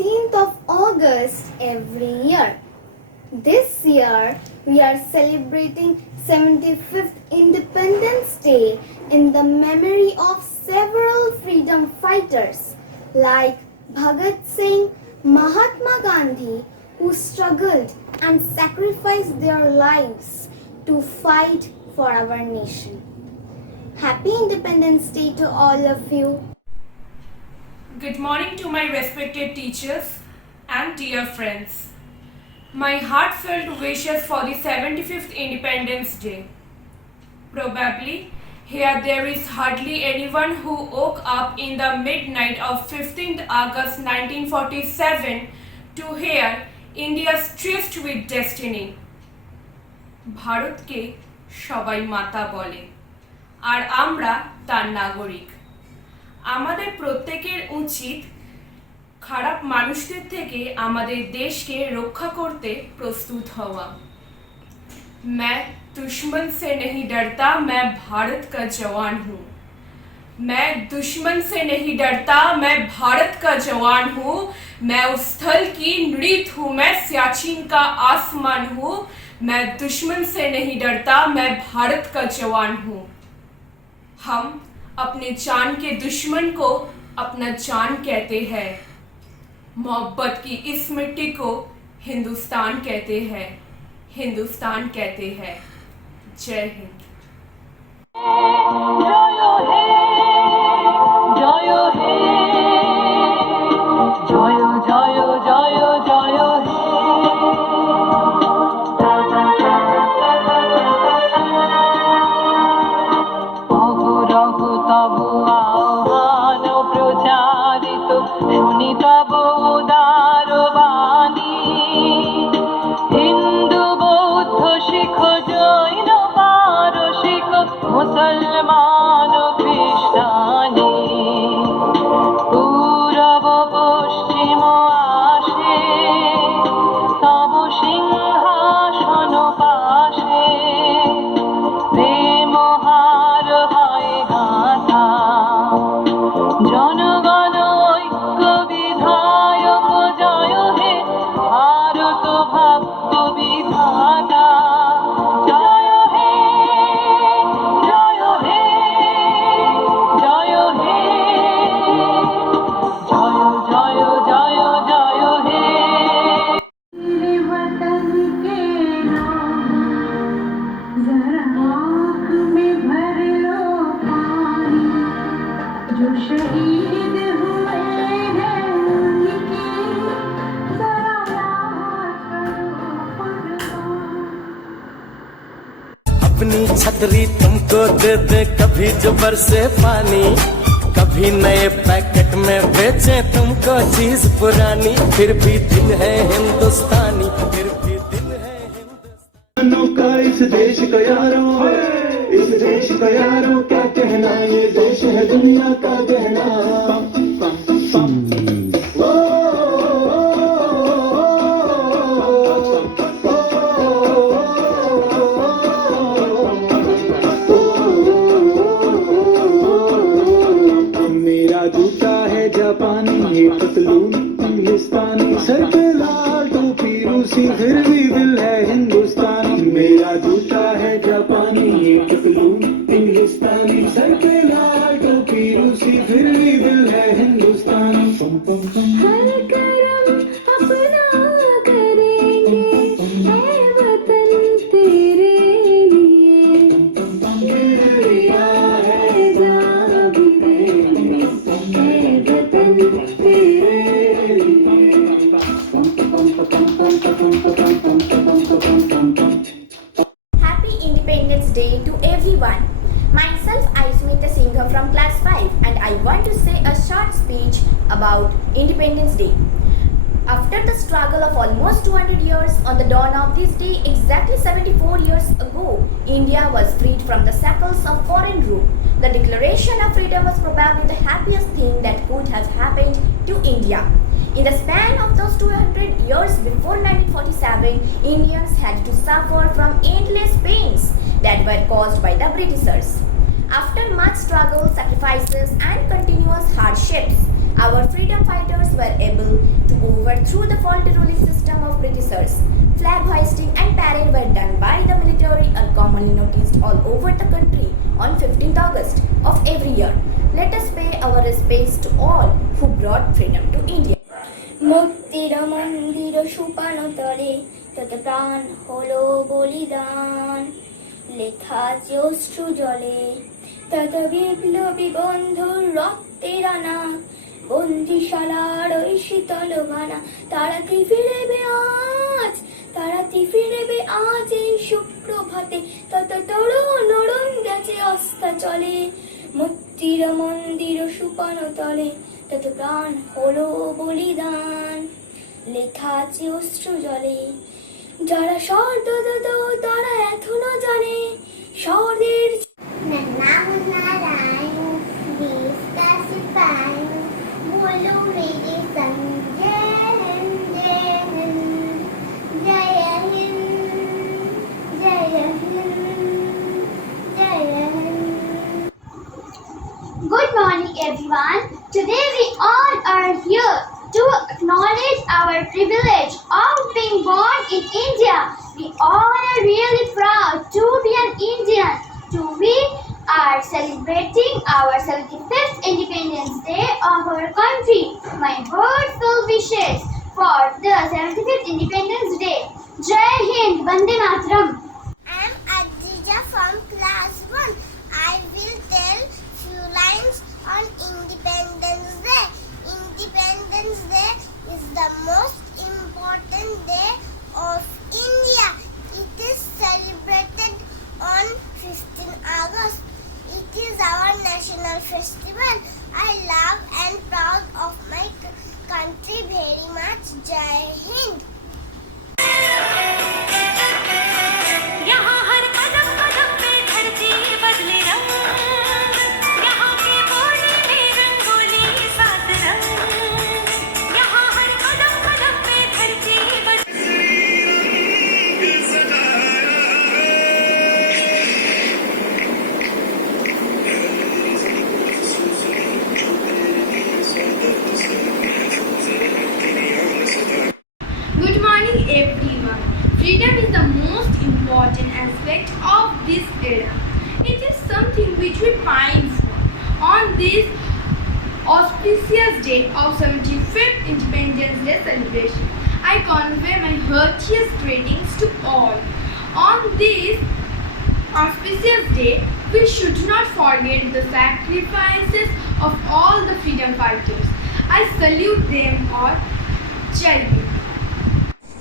16th of August every year. This year, we are celebrating 75th Independence Day in the memory of several freedom fighters like Bhagat Singh, Mahatma Gandhi, who struggled and sacrificed their lives to fight for our nation. Happy Independence Day to all of you. Good morning to my respected teachers and dear friends. My heartfelt wishes for the 75th Independence Day. Probably, here there is hardly anyone who woke up in the midnight of 15th August 1947 to hear India's tryst with destiny. ভারতকে সবাই মাতা বলে আর আমরা তার নাগরিক। আমাদের প্রত্যেকের উচিত খারাপ মানুষদের থেকে আমাদের দেশকে রক্ষা করতে প্রস্তুত হওয়া। मैं दुश्मन से नहीं डरता, मैं भारत का जवान हूँ। मैं दुश्मन से नहीं डरता, मैं भारत का जवान हूँ। मैं उस स्थल की नृत हूँ, मैं सियाचिन का आसमान हूँ। मैं दुश्मन से नहीं डरता, मैं भारत का जवान हूँ। हम अपने जान के दुश्मन को अपना जान कहते हैं। मोहब्बत की इस मिट्टी को हिंदुस्तान कहते हैं, हिंदुस्तान कहते हैं। जय हिंद। মুসলমান খ্রিস্টানি পূরব পশ্চিম আসে তব সিংহাসন পাশে প্রেম হার হয় গাথা জনগণ ঐক্য বিধায়ক জয় হে ভারত ভাগ্য বিধাতা शहीद हुए हैं उनके जरा याद करो। अपनी छतरी तुमको दे दे कभी जो बरसे पानी, कभी नए पैकेट में बेचे तुमको चीज पुरानी, फिर भी दिल है हिंदुस्तानी, फिर भी दिल है हिंदुस्तानी का इस देश का यारों, इस देश का यारों क्या कहना, ये देश है दुनिया का कहना। मेरा जूता है जापानी, ये पतलून इंग्लिस्तानी, सर पे लाल टोपी रूसी, फिर भी दिल है हिंदुस्तानी। मेरा जूता है जापानी, ये पतलून इंग्लिस्तानी, सर पे लाल टोपी रूसी, फिर भी दिल है हिंदुस्तानी। हर करम अपना करेंगे, है वतन तेरे लिए, गिर लिया है जान भी देंगे, है वतन तेरे लिए। Happy Independence Day to everyone. Myself, Ismita Singh from class 5, and I want to say a short speech about Independence Day. After the struggle of almost 200 years, on the dawn of this day, exactly 74 years ago, India was freed from the shackles of foreign rule. The Declaration of Freedom was probably the happiest thing that could have happened to India. In the span of those 200 years before 1947, Indians had to suffer from endless pains that were caused by the Britishers. After much struggle, sacrifices and continuous hardships, our freedom fighters were able to overthrow the faulty ruling system of Britishers. Flag hoisting and parade were done by the military are commonly noticed all over the country on 15th August of every year. Let us pay our respects to all who brought freedom to India. মুক্তির মন্দির সুপানো তরে তত প্রাণ হলো বলিদান লেখা যে অশ্রু জলে তত বিপ্লবী বন্ধুর রক্তের আনা বন্দিশালার ওই শীতল ভানা তারাতে ফিরেবে আজ তারাতে ফিরেবে আজ এই সুপ্রভাতে তত তরুণ অরুণ গেছে অস্তা চলে মুক্তির মন্দির সুপানো তলে তত প্রাণ হলো বলিদান লেখা আছে অশ্রু জলে যারা শর্ত তারা এখনো জানে শহরের Good morning, everyone. Today we all are here to acknowledge our privilege of being born in India. We all are really proud to be an Indian. We are celebrating our 75th Independence Day of our country. My heartfelt wishes for the 75th Independence Day. Jai Hind, Vande Mataram. I am Adija from class 1. I will tell few lines on Independence Day. Independence Day is the most important day of India. It is celebrated on 15 August. It is our national festival. I love and proud of my country very much. Jai Hind. यहाँ हर कदम कदम पे धरती बदले रंग यहाँ के बोले में रंगोली सात रंग यहाँ हर कदम कदम पे धरती बदले Good morning, everyone. Freedom is the most important aspect of this era. It is something which we pine for. On this auspicious day of 75th Independence Day celebration, I convey my heartiest greetings to all. On this auspicious day, we should not forget the sacrifices of all the freedom fighters. I salute them all. Jai Hind.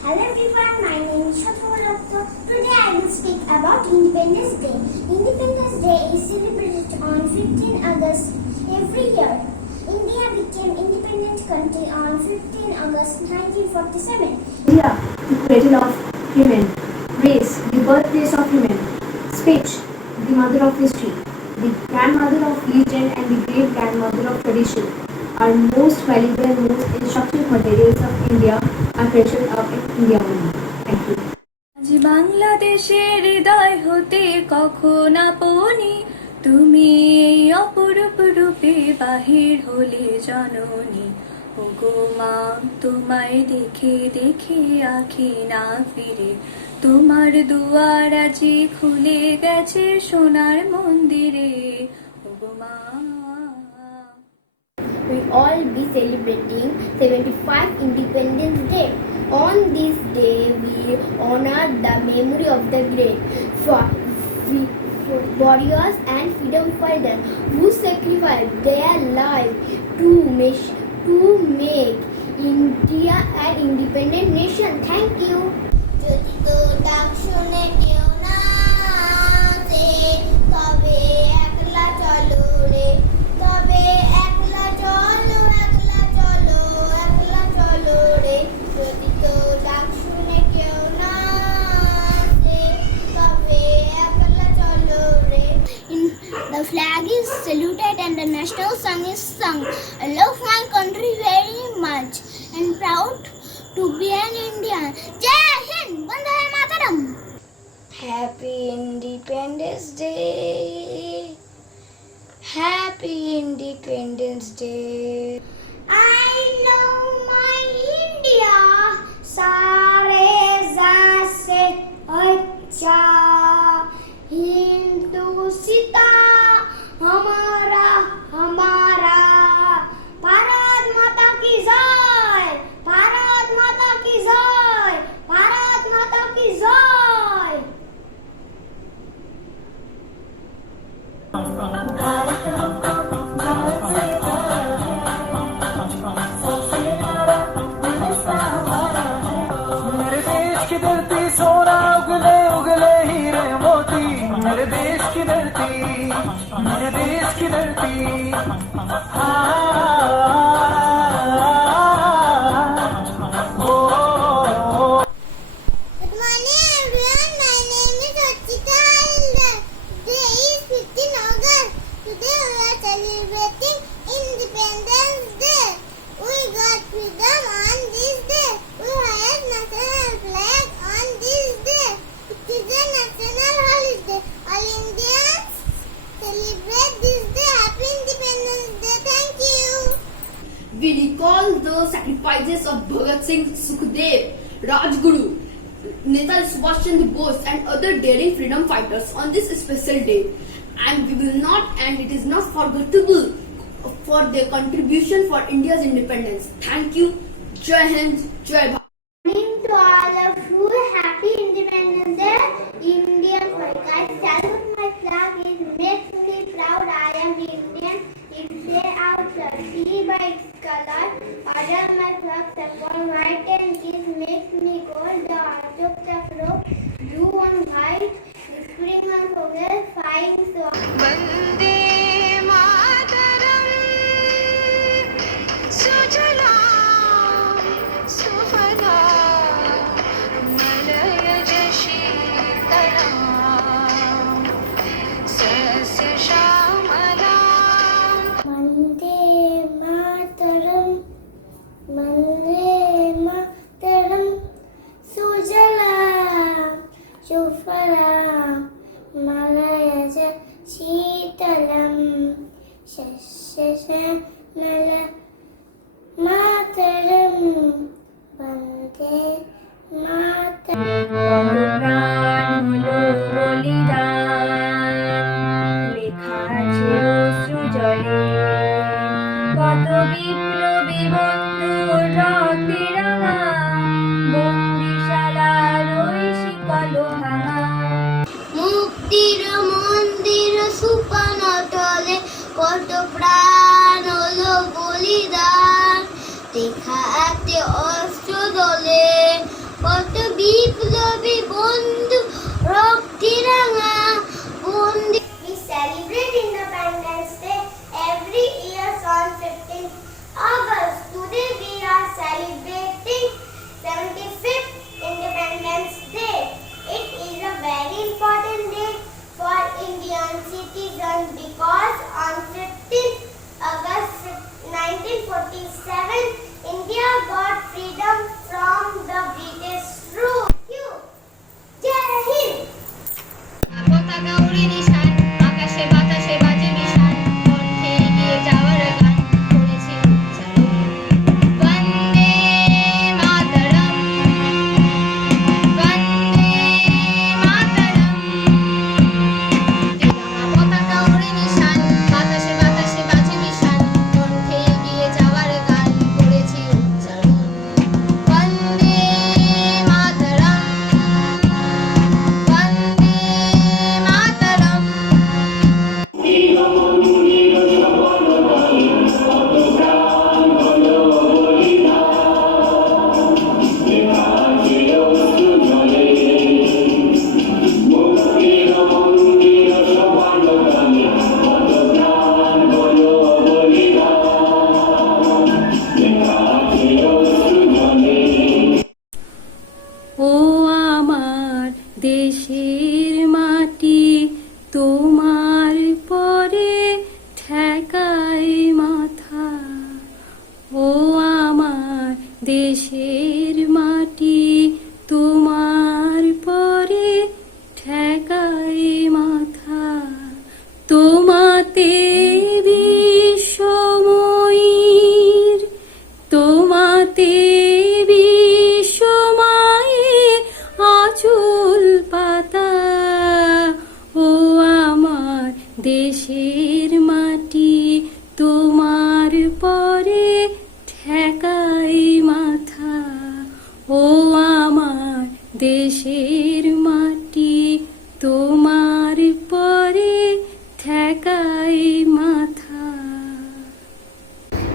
Hello everyone, my name is Shweta. Today I will speak about Independence Day. Independence Day is celebrated on 15 August every year. India became independent country on 15 August 1947. India, the cradle of women. Race, the birthplace of women. Speech, the mother of history. The grandmother of religion and the great grandmother of tradition. Our most valuable and most instructive materials of India are treasured up in India only. Thank you. আজ বাংলাদেশের হৃদয় হতে কখন আপনি তুমি এই অপরূপ রূপে বাহির হলে জননী ওগো মা তোমায় দেখে দেখে আঁখি না ফিরে তোমার দুয়ার আজি খুলে গেছে সোনার মন্দিরে ওগো মা We all be celebrating 75th Independence Day. On this day, we honor the memory of the great warriors and freedom fighters who sacrificed their lives to make India an independent nation. Thank you. যদি তো ডাক শুনে কেউ না আসে, তবে একলা চলো রে, তবে একলা চলো, একলা চলো, একলা চলো রে। যদি তো ডাক শুনে কেউ না আসে, তবে একলা চলো রে। The flag is saluted and the national song is sung. I love my country very much and proud to be an Indian. Jai Hind, Vande Mataram. Happy Independence Day. Happy Independence Day. I love my India. सारे से अच्छा हिंदुस्ता हमारा हमारा भारत माता की जय भारत माता की जय भारत माता की जय मेरे देश की धरती सोना उगले उगले हीरे मोती मेरे देश की धरती मेरे देश की धरती Good morning everyone, my name is Archita Halder. Today is 15 August. Today we are celebrating Independence Day. We got freedom on this day. We had national flag on this day. It is a national holiday. All Indians celebrate this day. Happy Independence Day. Thank you. We recall the sacrifices of Bhagat Singh, Sukhdev, Rajguru, Netaji Subhash Chandra Bose and other daring freedom fighters on this special day. And we will not, and it is not forgettable for their contribution for India's independence. Thank you. Jai Hind, Jai Bharat. Morning to all of you. Happy Independence Day, Indian flag. I salute my flag. It makes me proud. I am Indian. It say out see by its color. Order my flag upon white and it makes me gold. The Ashok Chakra, blue and white. The spring and forget fine song. Vande Mataram सुजलां सुफलां मलयज शीतलां सस्यश्यामलां Mande Mataram, Mande Mataram, Sujalam, Sufalam, Malayaja, Sheetalam, Shashamala, Mataram, Mande Mataram. প্রাণ হলো বলিদান লেখা আছে অশ্রু জলে কত বিপ্লবী বন্ধু রক্তে রাঙা বন্দিশালার ওই শিকল ভাঙা মুক্তির মন্দির সুপান তলে কত প্রাণ হলো বলিদান দেখাতে অস্ত্র দলে কত বিপ্লবী বন্ধু রক্তি রাঙা বন্দি We celebrate Independence Day every year on 15th August. Today we are celebrating 75th Independence Day. It is a very important day for Indian citizens because on 15th August 1947, India got freedom from the British rule. Jai Hind! পতাকা উড়ে নিশান আকাশে বাতাসে বাজে নিশান কণ্ঠে এগিয়ে যাওয়ার গান করেছি উচ্চারণ বন্দে মাতরম বন্দে মাতরম তিরঙ্গা পতাকা উড়ে নিশান বাতাসে বাতাসে বাজে নিশান কণ্ঠে এগিয়ে যাওয়ার গান করেছি উচ্চারণ বন্দে মাতরম বন্দে মাতরম ও আমার দেশের মাটি তোমার পরে ঠেকায় মাথা ও আমার দেশের মাটি তোমার পরে ঠেকায় মাথা তোমাতে বিশ্বময়ীর দেশের মাটি তোমার পরে ঠেকাই মাথা।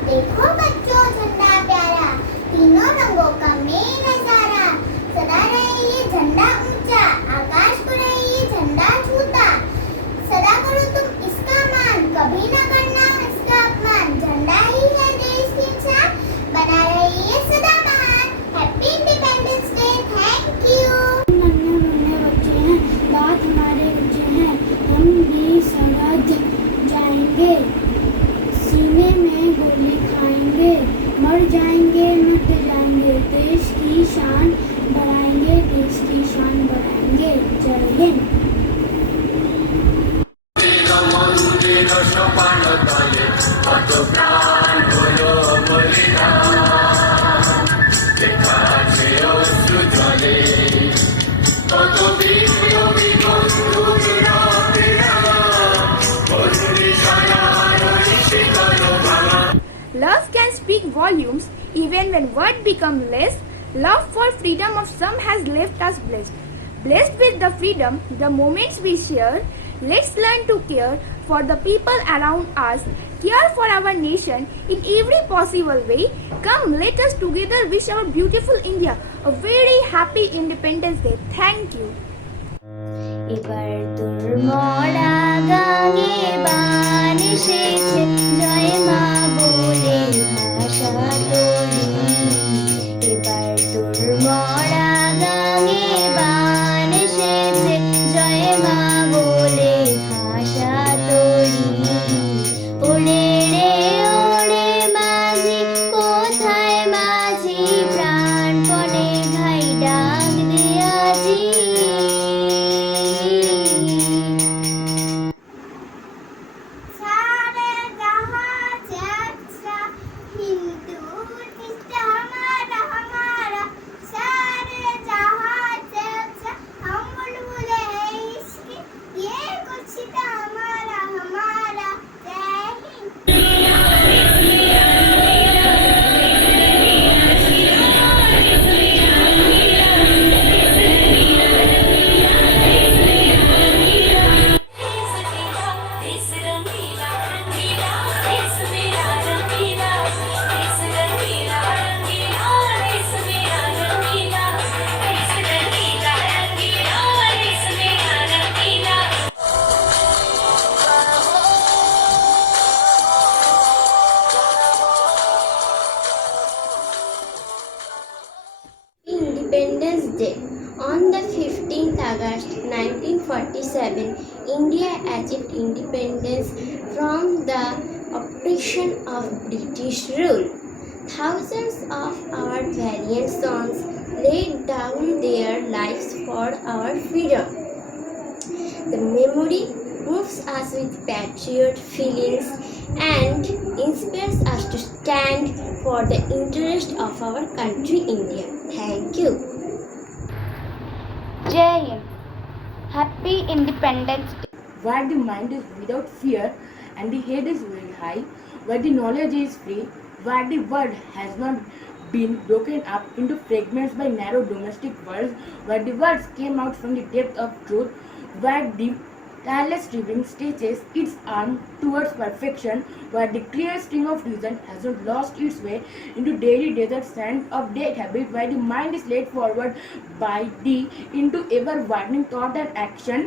देखो बच्चों झंडा प्यारा, तीनों रंगों का मेल नजारा। सदा रहे ये झंडा ऊंचा, आकाश को रहे ये झंडा छूता। सदा करो तुम इसका मान, कभी न करना इसका अपमान। झंडा ही है देश की शान, बना रहे ये सदा महान। Happy independence day, thank you. नन्हे मुन्ने बच्चे हैं, दांत हमारे ऊंचे हैं, हम भी सरहद जाएंगे, सीने में गोली खाएंगे, मर जाएंगे मिट जाएंगे, देश की शान बढ़ाएंगे, देश की शान बढ़ाएंगे। जय Hind. Love can speak volumes even when words become less. Love for freedom of some has left us blessed. Blessed with the freedom, the moments we share. Let's learn to care for the people around us. Care for our nation in every possible way. Come, let us together wish our beautiful India a very happy Independence Day. Thank you. এবার তোর মরা গাঙে বান এসেছে, জয় মা বলে ভাষা তোরি। এবার তোর মরা গাঙে বান এসেছে, জয় মা বলে ভাষা তোরি। ওরে রে ওরে মাঝি, কোথায় মাঝি, প্রাণপণে ভাই ডাক দে আজি। सारे जहाँ से अच्छा हिंदू रिश्ता हमारा हमारा, सारे जहाँ से अच्छा हम बुलबुले हैं इसकी, ये कुछ था हमारा हमारा। जय हिंद। देश रंगीला रंगीला, देश मेरा रंगीला, देश रंगीला रंगीला, देश मेरा रंगीला, देश रंगीला रंगीला, देश मेरा रंगीला। Independence Day. On the 15th August 1947, India achieved independence from the oppression of British rule. Thousands of our valiant sons laid down their lives for our freedom. The memory moves us with patriot feelings and inspires us to stand for the interest of our country, India. Thank you. Jai Hind. Happy Independence Day. Where the mind is without fear and the head is very high, where the knowledge is free, where the word has not been broken up into fragments by narrow domestic words, where the words came out from the depth of truth, where the tireless striving stretches its arm towards perfection, where the clear stream of reason has not lost its way into daily desert sand of dead habit, where the mind is led forward by the into ever-widening thought and action.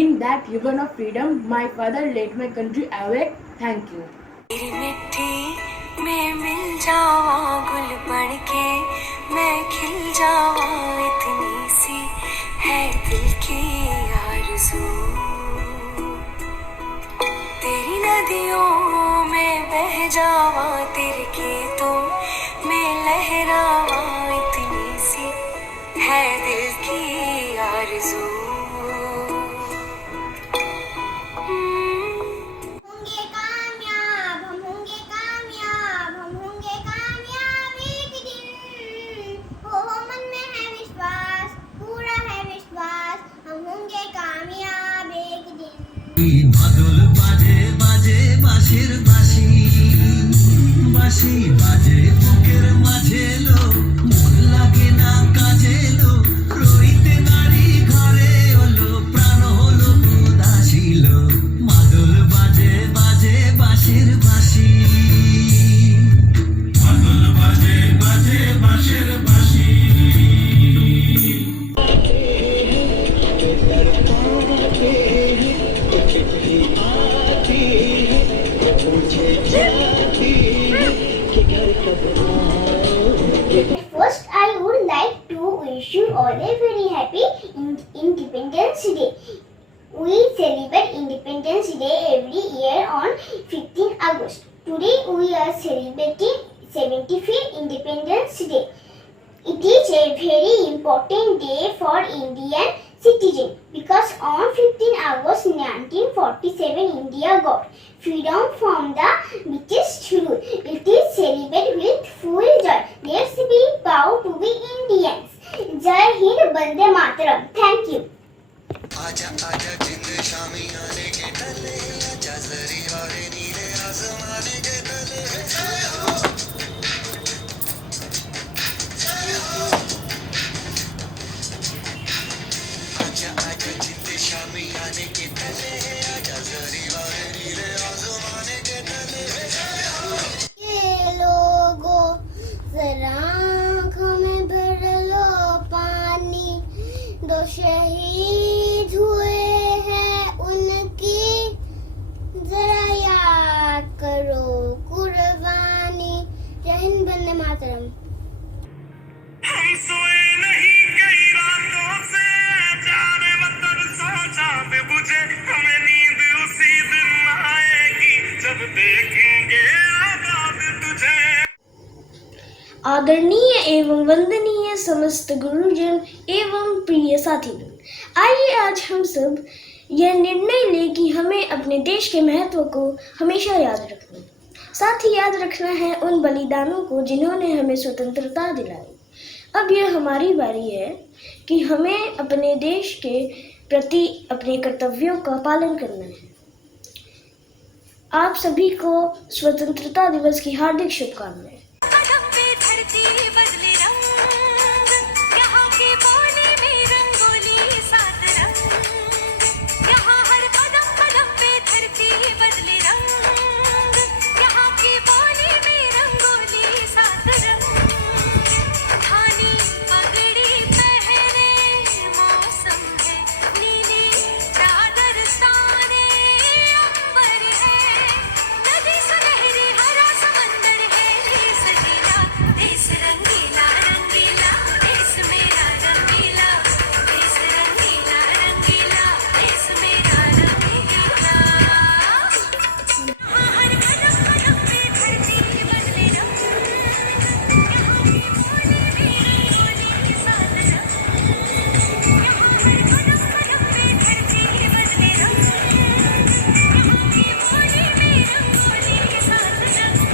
In that heaven of freedom, my father led my country awake. Thank you. तेरी मिट्टी में मिल जावा गुल बन के, मैं खिल जावा, इतनी सी है दिल की आरज़ू। तेरी नदियों में बह जावा, तेरे खेतों में लहरावा, इतनी सी है दिल की आरज़ू। होंगे कामयाब, हम होंगे कामयाब, हम होंगे कामयाब एक दिन। हो मन में है विश्वास, पूरा है विश्वास, हम होंगे कामयाब एक दिन। বাদল বাজে বাজে বাঁশির বাঁশি, বাঁশি বাজে বুকের মাঝে লো First, I would like to wish you all a very happy Independence Day. We celebrate Independence Day every year on 15 August. Today we are celebrating 75th Independence Day. It is a very important day for Indian citizens because on 15 August 1947 India got freedom from the British rule. It is celebrated with full joy. Let's be proud to be Indians. Jai Hind, Bande Mataram. Thank you. आजा आजा जिंद शामी आने के तले आजा जरी वाले नीले आसमाने के तले जय हो जय हो आजा आजा जिंद शामी आने के तले आजा जरी वाले नीले आसमाने के तले जय हो ये लोगों जरा आँखों में भर लो पानी दो शहीद हुए हैं उनकी जरा याद करो कुर्बानी। जय हिंद, वंदे मातरम। हम सोए नहीं कई रातों से जाने वतन सो चांद बुझे हमें नींद उसी दिन आएगी जब देखेंगे आबाद तुझे। आदरणीय एवं वंदनीय समस्त गुरुजन एवं प्रिय साथीगण, आइए आज हम सब यह निर्णय लें कि हमें अपने देश के महत्व को हमेशा याद रखना, साथ ही याद रखना है उन बलिदानों को जिन्होंने हमें स्वतंत्रता दिलाई। अब यह हमारी बारी है कि हमें अपने देश के प्रति अपने कर्तव्यों का पालन करना है। आप सभी को स्वतंत्रता दिवस की हार्दिक शुभकामनाएं। कदम पे धरती बदले रंग, यहाँ की बोली में रंगोली सात रंग, यहाँ हर कदम कदम पे धरती बदले रंग, यहाँ की बोली में रंगोली सात रंग, धानी पगड़ी पहने मौसम है नीली चादर ताने अंबर है, नदी सुनहरी हरा समंदर है, देश जीना देश रंगीला रंगीला, देश मेरा रंगीला, देश रंगीला रंगीला, देश मेरा रंगीला। यहाँ हर कदम कदम पे धरती बदले रंग, यहाँ की बोली में रंगोली सात रंग, यहाँ हर कदम कदम पे धरती बदले रंग, यहाँ की बोली में रंगोली सात रंग,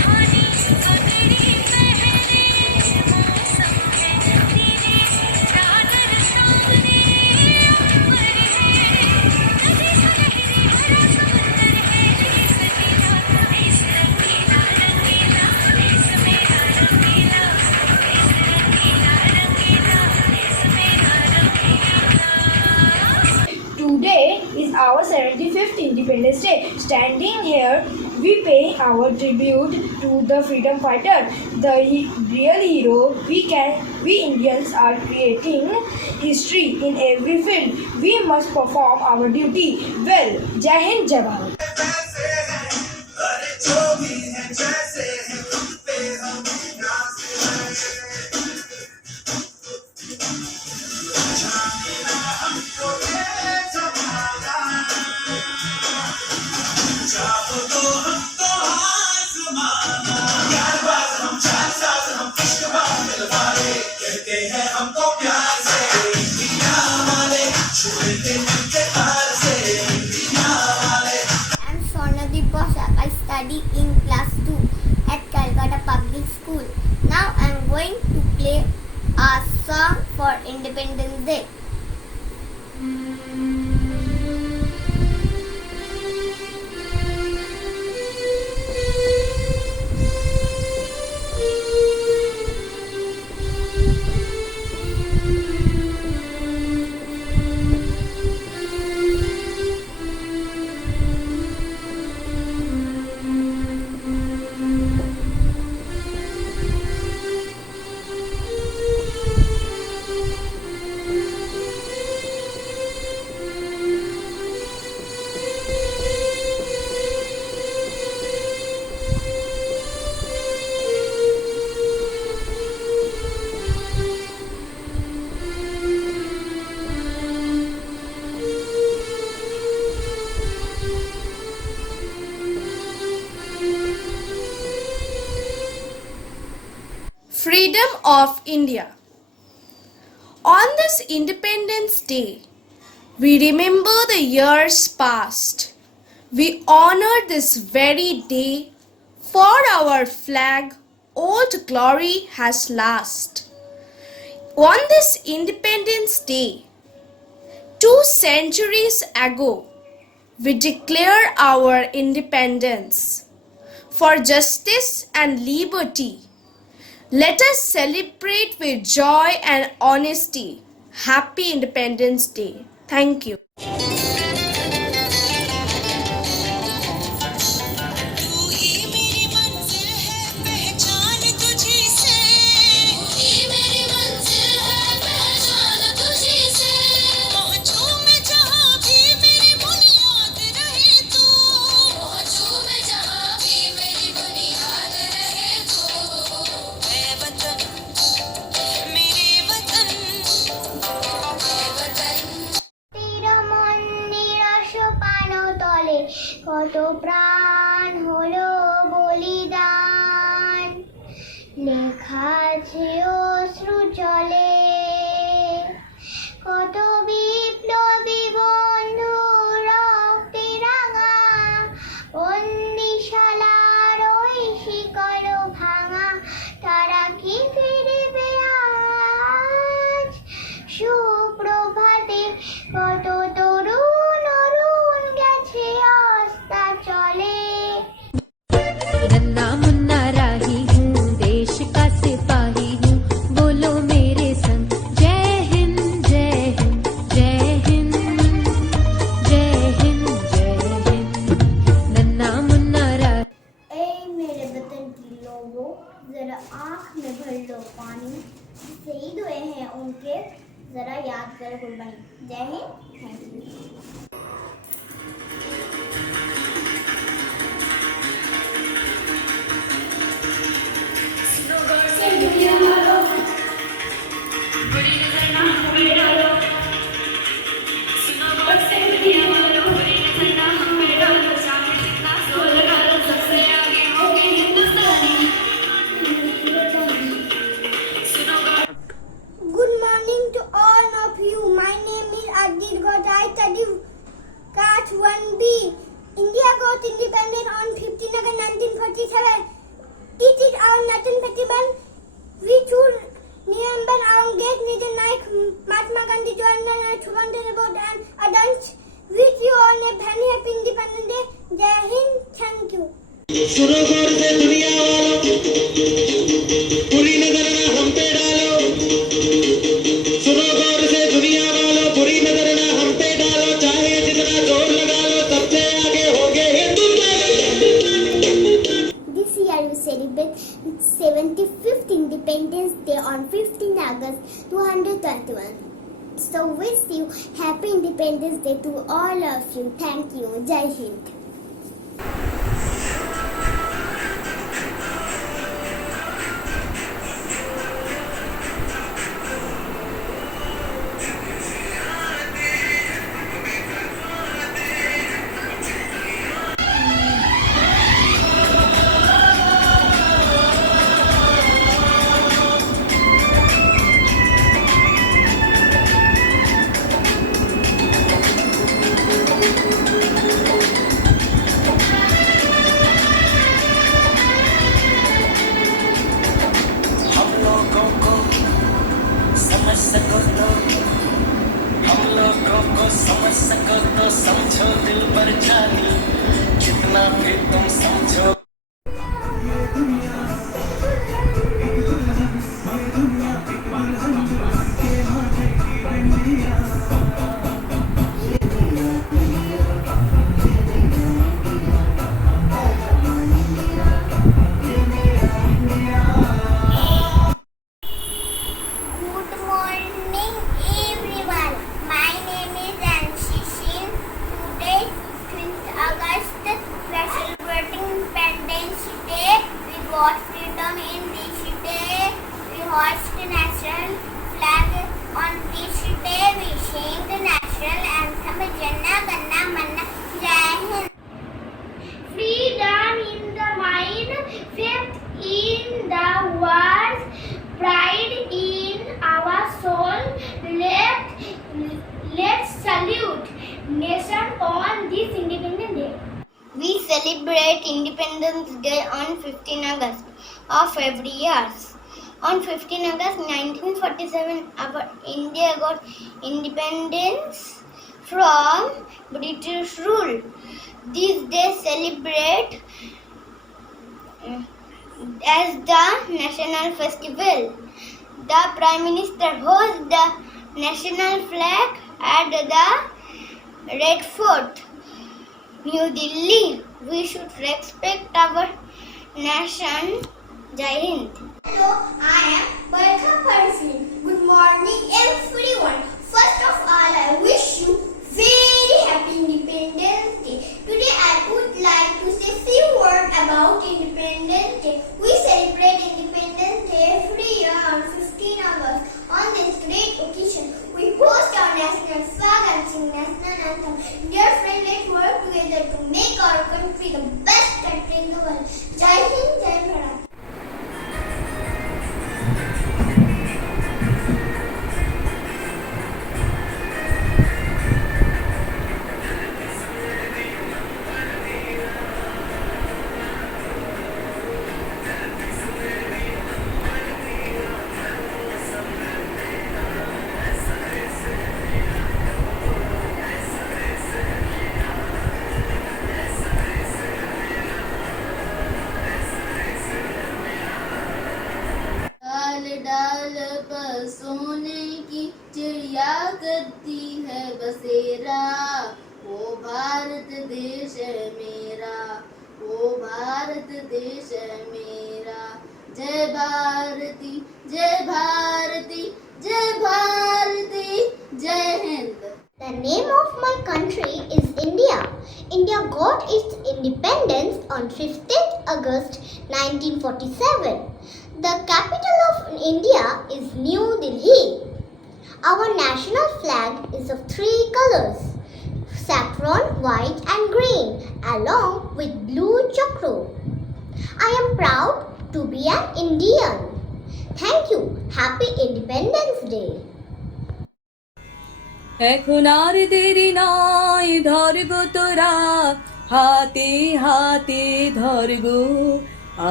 धानी पगड़ी पहने मौसम है नीली चादर ताने अंबर है, नदी सुनहरी हरा समंदर है, देश जीना देश रंगीला रंगीला, देश मेरा रंगीला, देश रंगीला रंगीला, देश मेरा रंगीला। Today is our 75th Independence Day. Standing here, we pay our tribute to the freedom fighter, the real hero. We Indians are creating history in every field. We must perform our duty well. Jai Hind, Jai Bharat. I'm Swarnadeep Poshak. I study in class 2 at Calcutta Public School. Now I'm going to play a song for Independence Day. Freedom of India. On this Independence Day, we remember the years past. We honor this very day, for our flag old glory has last. On this Independence Day, 2 centuries ago, we declare our independence. For justice and liberty, let us celebrate with joy and honesty. Happy Independence Day. Thank you. কত প্রাণ হলো বলিদান লেখা আছে অশ্রু জলে কত বিপ্লবী বন্ধু রক্তে রাঙা বন্দিশালার ওই শিকল ভাঙা তারা কি ফিরবে আজ সুপ্রভাতে কত তরুণ অরুণ গেছে চলে नन्ना मुन्ना राही हूँ देश का सिपाही हूँ बोलो मेरे संग जय हिंद जय हिंद जय हिंद जय हिंद जय हिंद नन्ना मुन्ना राही ए मेरे वतन की लोगों जरा आँख में भर लो पानी शहीद हुए हैं उनके जरा याद कर कुर्बानी जय Hind thank you Good morning to all of you. My name is Adil Ghosh. I study class 1B. India got independent on 15 August 1947. It is our national festival. We should remember our great leader like Mahatma Gandhi, Jawaharlal Nehru, Subhash Bose and others. Wish you all a very happy Independence Day. Jai Hind. Thank you. सुनो गौर से दुनिया वालों, पूरी नजर ना हम पे डालो। सुनो गौर से दुनिया वालों, पूरी नजर ना हम पे डालो। चाहे जितना जोर लगा लो, सबसे आगे होगे Hindustan. This year we celebrate 75th Independence Day on 15 August 221. So wish you happy Independence Day to all of you. Thank you. Jai Hind. समझ सको तो समझो दिल पर जानी जितना भी तुम समझो got freedom in this day. We hoist the national flag on this day. We sing the national anthem. Janna Ganna Manna Jai Hind. Freedom in the mind, faith in the words, Independence Day on 15 August of every year. On 15 August 1947, our India got independence from British rule. This day celebrate as the national festival. The Prime Minister holds the national flag at the Red Fort, New Delhi. We should respect our nation. Jai Hind. Hello, I am Barkha Parveen. Good morning, everyone. First of all, I wish you very happy Independence Day. Today, I would like to say few words about Independence Day. We celebrate Independence Day every year on 15 August. On this great occasion, we host our national flag and sing national anthem. Dear friends, let's work together to make our country the best country in the world. Jai Hind, Jai Bharat. डाल डाल पर सोने की चिड़िया करती है बसेरा, वो भारत देश है मेरा, वो भारत देश है मेरा। जय भारती जय भारती जय भारती जय Hind. The name of my country is India. India got its independence on 15th August 1947. The capital of India is New Delhi. Our national flag is of three colors: saffron, white and green, along with blue chakra. I am proud to be an Indian. Thank you. Happy Independence Day. এখন আর দেরি নয়, ধর গো তোরা হাতে হাতে ধর গো,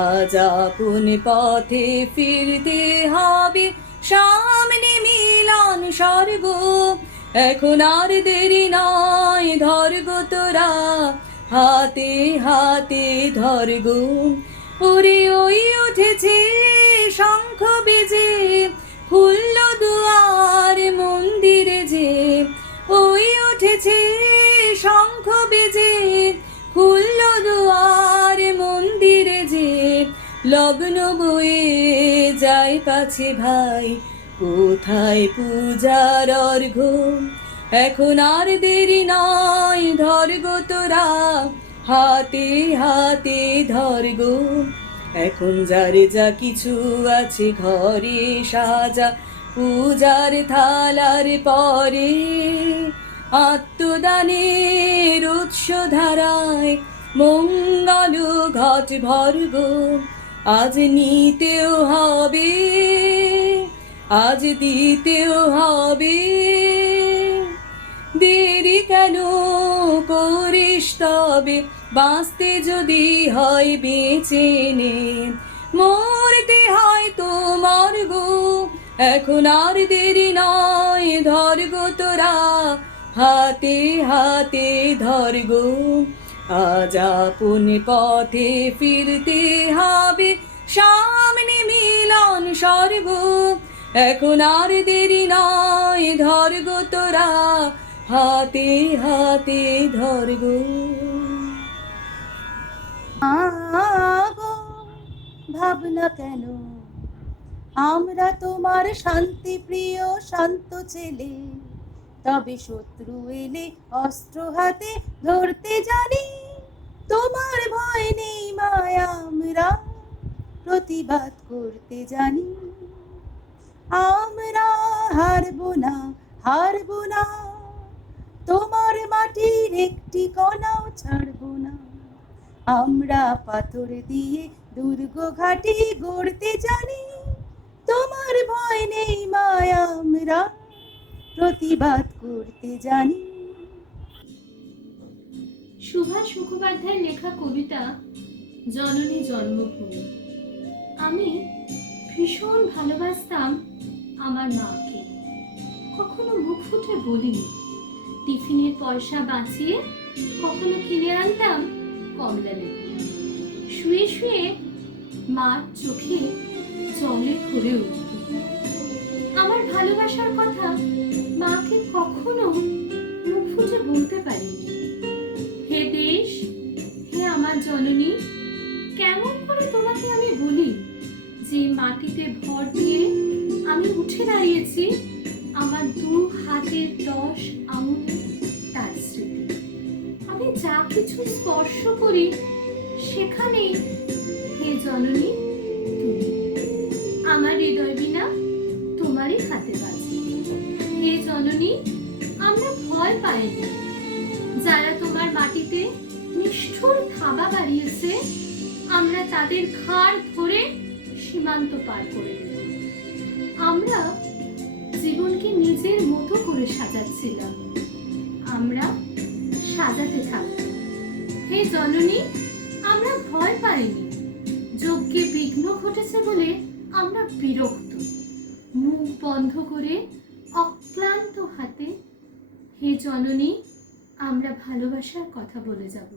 আজ আপন পথে ফিরতে হবে, সামনে মিলন স্বর্গ। এখন আর দেরি নয়, ধর গো তোরা হাতে হাতে ধর গো। ওরে ওই উঠেছে শঙ্খ বেজে, খুলল দুয়ার মন্দিরে যে, ওই উঠেছে শঙ্খ বেজে, খুলল দুয়ার মন্দিরে যে, লগ্ন বয়ে যায় কাছে ভাই, কোথায় পূজার অর্ঘ্য। এখন আর দেরি নয়, ধর গো তোরা হাতে হাতে ধর গো। এখন যার যা কিছু আছে ঘরে সাজা, পূজার থালার পরে আত্মদানের উৎস ধারায় মঙ্গল ঘট ভর্গ। আজ নিতেও হবে, আজ দিতেও হবে, দেরি কেন করিস তবে, বাঁচতে যদি হয় বেঁচে নে, মরতে হয় তো মর্গ। এখন আর দেরি নয়, ধর গো তোরা হাতে হাতে ধর গো। আজ আপন পথে ফিরতে হবে, সামনে মিলন স্বর্গ। এখন আর দেরি নয়, ধর গো তোরা হাতে হাতে ধর গো। ভাবনা কেন, আমরা তোমার শান্তি প্রিয় শান্ত ছেলে, তবে শত্রু এলে অস্ত্র হাতে ধরতে জানি। তোমার ভয় নেই মায়া, আমরা প্রতিবাদ করতে জানি। আমরা হারবো না, হারবো না, তোমার মাটির একটি কণাও ছাড়বো না। আমরা পাথর দিয়ে দুর্গ ঘাটি গড়তে জানি। তোমার ভয় নেই মায়া, আমরা প্রতিবাদ করতে জানি। সুভাষ মুখোপাধ্যায়ের লেখা কবিতা জননী জন্মভূমি। আমি ভীষণ ভালোবাসতাম আমার মাকে, কখনো মুখ ফুটে বলিনি। টিফিনের পয়সা বাঁচিয়ে কখনো কিনে আনতাম কমলা লেবু। শুয়ে শুয়ে মার চোখে জলে ভরে উঠত। আমার ভালোবাসার কথা মাকে কখনো মুখ ফুটে বলতে পারিনি। হে দেশ, হে আমার জননী, কেমন করে তোমাকে আমি বলি যে মাটিতে ভর দিয়ে আমি উঠে দাঁড়িয়েছি আমার 2 হাতের 10 আঙুলে তার স্মৃতি। আমি যা কিছু স্পর্শ করি সেখানেই হে জননী তুমি। আমার হৃদয় বিনা তোমারই হাতে বাঁচি। হে জননী, আমরা ভয় পাইনি। যারা তোমার মাটিতে নিষ্ঠুর থাবা বাড়িয়েছে, আমরা তাদের ঘাড় ধরে সীমান্ত পার করে দেব। আমরা জীবনকে নিজের মতো করে সাজাচ্ছিলাম, আমরা সাজাতে থাকব। হে জননী, আমরা ভয় পাইনি। যজ্ঞে বিঘ্ন ঘটেছে বলে আমরা বিরক্ত। মুখ বন্ধ করে অক্লান্ত হাতে হে জননী আমরা ভালোবাসার কথা বলে যাব।